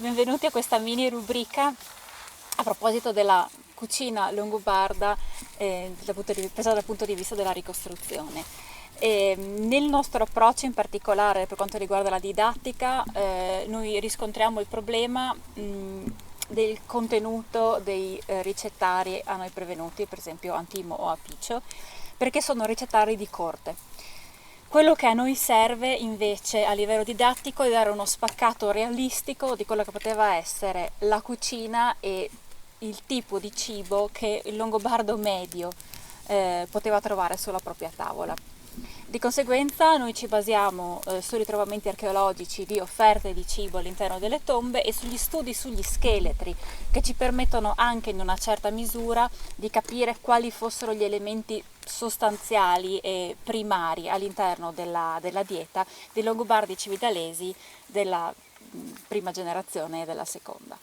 Benvenuti a questa mini rubrica a proposito della cucina longobarda presa dal punto di vista della ricostruzione. Nel nostro approccio in particolare per quanto riguarda la didattica, noi riscontriamo il problema del contenuto dei ricettari a noi prevenuti, per esempio Antimo o Apiccio, perché sono ricettari di corte. Quello che a noi serve invece a livello didattico è dare uno spaccato realistico di quello che poteva essere la cucina e il tipo di cibo che il longobardo medio poteva trovare sulla propria tavola. Di conseguenza noi ci basiamo sui ritrovamenti archeologici di offerte di cibo all'interno delle tombe e sugli studi sugli scheletri che ci permettono anche in una certa misura di capire quali fossero gli elementi sostanziali e primari all'interno della dieta dei longobardi cividalesi della prima generazione e della seconda.